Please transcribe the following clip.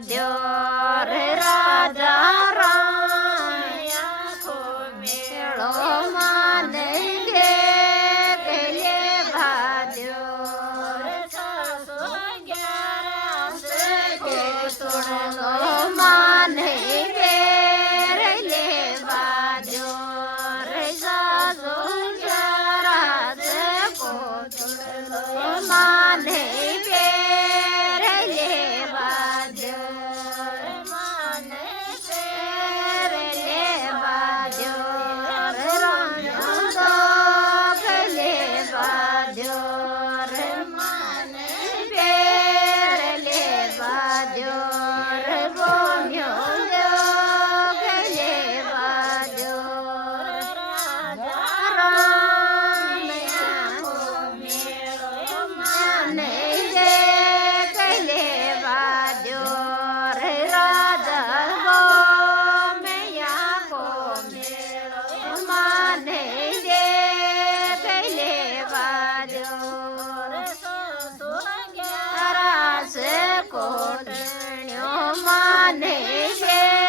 बाध्यो रे राजा राया को मेळो माने गे केले बाध्यो रे सासो ग्यारा से के तुणलो माने गे रे ले बाध्यो रे सासो ग्यारा से को तुणलो माने गे रे ले बाध्यो रे माने गे रे ले बाध्यो रे राजा तो केले बाध्यो रे माने गे रे ले बाध्यो रे बोन्यो केले बाध्यो रे राजा रामया को मेळो माने गे केले बाध्यो रे राजा रामया को मेळो माने गे केले बाध्यो रे सासो ग्यारा से कोटण्यो माने गे